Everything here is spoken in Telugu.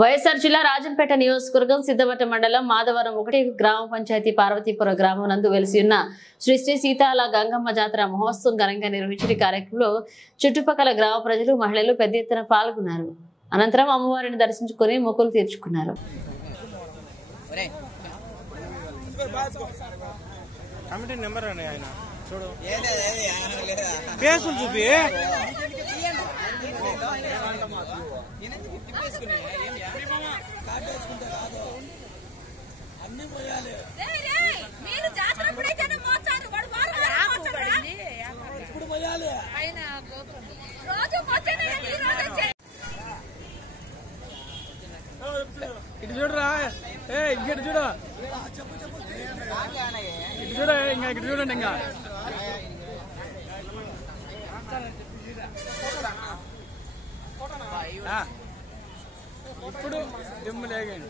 వైఎస్ఆర్ జిల్లా రాజంపేట నియోజకవర్గం సిద్ధవట మండలం మాధవరం 1 గ్రామ పంచాయతీ పార్వతీపుర గ్రామం నందు వెలిసి ఉన్న శ్రీ శ్రీ సీతాల గంగమ్మ జాతర మహోత్సవం ఘనంగా నిర్వహించిన కార్యక్రమంలో చుట్టుపక్కల గ్రామ ప్రజలు మహిళలు పెద్ద ఎత్తున పాల్గొన్నారు. అనంతరం అమ్మవారిని దర్శించుకుని మొక్కులు తీర్చుకున్నారు. ఇటు చూడరా, ఇంకటి చూడ, ఇటు చూడ, ఇంకా ఇటు చూడండి. ఇంకా ఇప్పుడు దిమ్ము లేగండి.